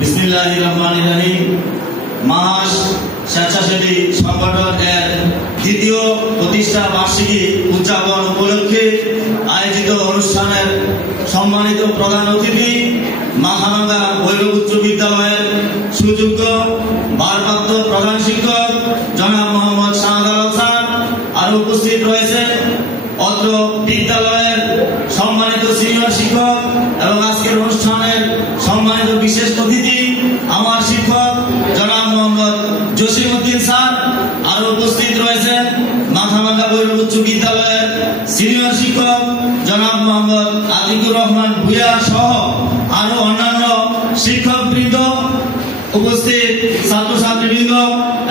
বিসমিল্লাহির রহমানির রহিম। মাহাস স্বেচ্ছাসেবী সংগঠনের দ্বিতীয় প্রতিষ্ঠা বার্ষিকী উদযাপন উপলক্ষে আয়োজিত অনুষ্ঠানের সম্মানিত প্রধান অতিথি মাথাভাঙ্গা ভৈরব উচ্চ বিদ্যালয়ের সুযোগ্য ভারপ্রাপ্ত প্রধান শিক্ষক জনাব মোহাম্মদ শাহাদ আলম স্যার, আর উপস্থিত রয়েছেন অত্র বিদ্যালয়ের সম্মানিত সিনিয়র শিক্ষক এবং আজকের অনুষ্ঠানের সম্মানিত বিশেষ অতিথি আমার শিক্ষক জনাব মোহাম্মদ জসিমউদ্দিন স্যার, আর উপস্থিত রয়েছেন মাথাভাঙ্গা ভৈরব উচ্চ বিদ্যালয়ের সিনিয়র শিক্ষক জনাব মোহাম্মদ আতিকুর রহমান ভূঁইয়া সহ আরো অন্যান্য শিক্ষকবৃন্দ, উপস্থিত ছাত্রছাত্রীবৃন্দ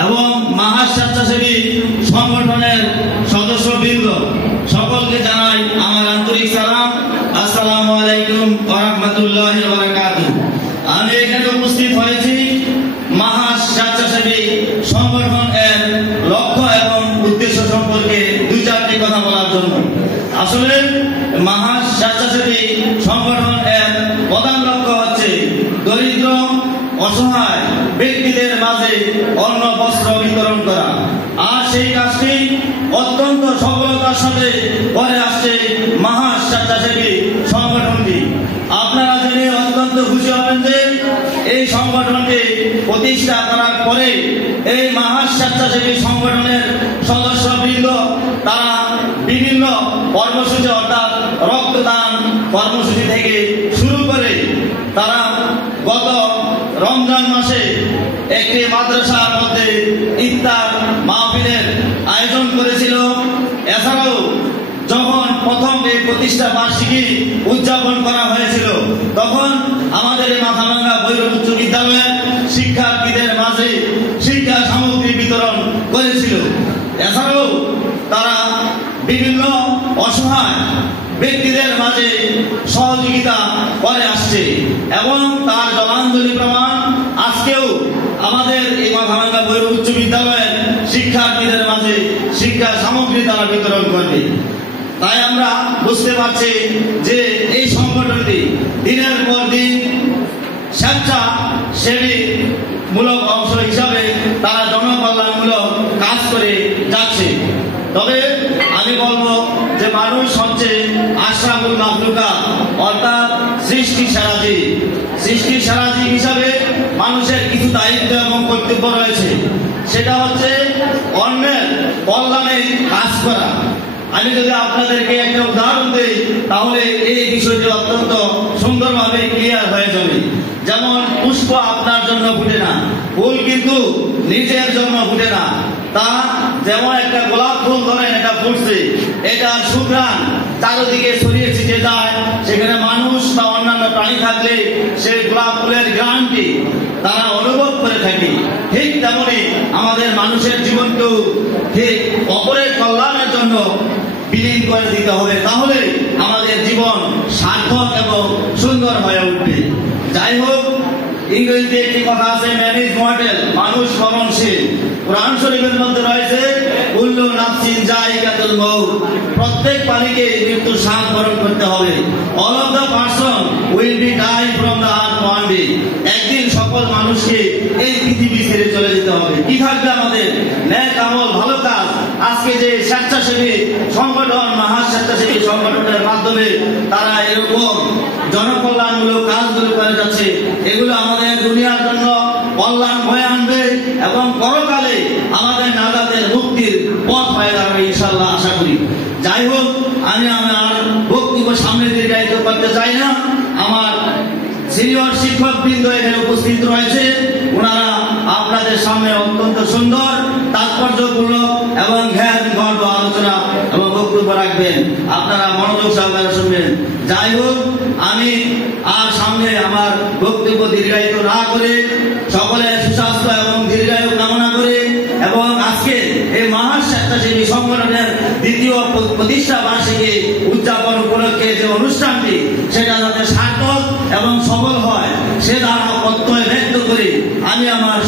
এবং মাহাস স্বেচ্ছাসেবী সংগঠনের সদস্যবৃন্দ, সকলকে জানাই আমার আন্তরিক সালাম। আসসালামু আলাইকুম ওয়া রাহমাতুল্লাহি ওয়া বারাকাতুহু। আমি এখানে উপস্থিত হয়েছি মাহাস স্বেচ্ছাসেবী সংগঠনের লক্ষ্য এবং উদ্দেশ্য সম্পর্কে দুই চারটি কথা বলার জন্য। আসলে মাহাস স্বেচ্ছাসেবী সংগঠনের প্রধান লক্ষ্য হচ্ছে দরিদ্র অসহায় ব্যক্তিদের মাঝে অন্ন বস্ত্র বিতরণ করা, আর সেই কাজটি অত্যন্ত সফলতার সাথে করে আসছে মাহাস স্বেচ্ছাসেবী সংগঠনটি। আপনারা জেনে অত্যন্ত খুশি হবেন যে এই সংগঠনটি প্রতিষ্ঠা করার পরে এই মাহাস স্বেচ্ছাসেবী সংগঠনের সদস্যবৃন্দ তারা বিভিন্ন কর্মসূচি অর্থাৎ রক্তদান কর্মসূচি থেকে শুরু করে তারা গত রমজান মাসে একটি মাদ্রাসার মধ্যে ইফতার মাহফিলের আয়োজন করেছিল। এছাড়াও যখন প্রথম এই প্রতিষ্ঠা বার্ষিকী উদযাপন করা হয়েছিল তখন আমাদের এই মাথাভাঙ্গা ভৈরব উচ্চ বিদ্যালয়ের শিক্ষার্থীদের মাঝে শিক্ষা সামগ্রী বিতরণ করেছিল। এছাড়াও তারা বিভিন্ন অসহায় ব্যক্তিদের মাঝে সহযোগিতা করে আসছে এবং তার জলাঞ্জলি প্রমাণ আজকেও আমাদের এই মাথাভাঙ্গা ভৈরব উচ্চ বিদ্যালয়ের শিক্ষার্থীদের মাঝে শিক্ষা সামগ্রী তারা বিতরণ করবে। তাই আমরা বুঝতে পারছি যে এই সংগঠনটি দিনের পর দিন স্বেচ্ছাসেবী মূলক অংশ হিসাবে তারা জনকল্যাণমূলক কাজ করে যাচ্ছে। তবে আমি বলবো যে মানুষ হচ্ছে আশরাফুল মাখলুকাত অর্থাৎ সৃষ্টির সেরা জীব। সৃষ্টির সেরা জীব হিসাবে মানুষের কিছু দায়িত্ব এবং কর্তব্য রয়েছে, সেটা হচ্ছে অন্যের কল্যাণে কাজ করা। আমি যদি আপনাদেরকে একটা উদাহরণ দিই তাহলে এই বিষয়টি অত্যন্ত সুন্দরভাবে ক্লিয়ার হয়ে যাবে। যেমন পুষ্প আপনার জন্য ফুটে না, ফুল কিন্তু নিজের জন্য ফুটে না। তা যেমন একটা গোলাপ ফুল ধরেন, এটা ফুটছে, এটা সুঘ্রাণ চারদিকে ছড়িয়ে ছিটিয়ে যায়, সেখানে মানুষ বা অন্যান্য প্রাণী থাকলে সেই গোলাপ ফুলের ঘ্রাণটি তারা অনুভব করে থাকে। ঠিক তেমনি আমাদের মানুষের জীবনকেও ঠিক অপরের কল্যাণের জন্য বিলীন করে দিতে হবে, তাহলে আমাদের জীবন সার্থক এবং সুন্দর হয়ে উঠবে। যাই হোক, ইংরেজিতে একটি কথা আছে, ম্যান ইজ মর্টাল, মানুষ মরণশীল। কোরআন শরীফের মধ্যে রয়েছে কুল্লু নাফসিন যায়িকাতুল মাউত, প্রত্যেক প্রাণীকে মৃত্যুর স্বাদ বরণ করতে হবে। All of the person will be die from the earth one day, একদিন সকল মানুষকে এই পৃথিবী ছেড়ে চলে যেতে হবে। কি থাকবে আমাদের? ন্যায় আমল, ভালো কাজ। আজকে যে স্বেচ্ছাসেবী সংগঠন মাহাস স্বেচ্ছাসেবী সংগঠনের মাধ্যমে তারা এরকম জনকল্যাণমূলক কাজগুলো করে যাচ্ছে, এগুলো আমাদের দুনিয়ার জন্য কল্যাণ বয়ে আনবে এবং পরকালে আমাদের নাজাতের মুক্তির পথ হয়ে দাঁড়াবে ইনশাআল্লাহ, আশা করি। যাই হোক, আমি আমার বক্তব্য সামনে দীর্ঘায়িত করতে চাই না। আমার সিনিয়র শিক্ষকবৃন্দ এখানে উপস্থিত রয়েছে, ওনারা আপনাদের সামনে অত্যন্ত সুন্দর তাৎপর্যপূর্ণ এবং জ্ঞান গর্ব আলোচনা এবং বক্তব্য রাখবেন, আপনারা মনোযোগ সহকারে শুনবেন। যাই হোক, আমি আর সামনে আমার বক্তব্য দীর্ঘায়িত না করে সকলের সুস্বাস্থ্য এবং দীর্ঘায়ু কামনা করে এবং আজকে এই মাহাস স্বেচ্ছাসেবী সংগঠনের দ্বিতীয় প্রতিষ্ঠা বার্ষিকী উদযাপন উপলক্ষে যে অনুষ্ঠানটি সেটা যাতে সার্থক এবং সফল হয় সে দ্বারা প্রত্যয় ব্যক্ত করে আমি আমার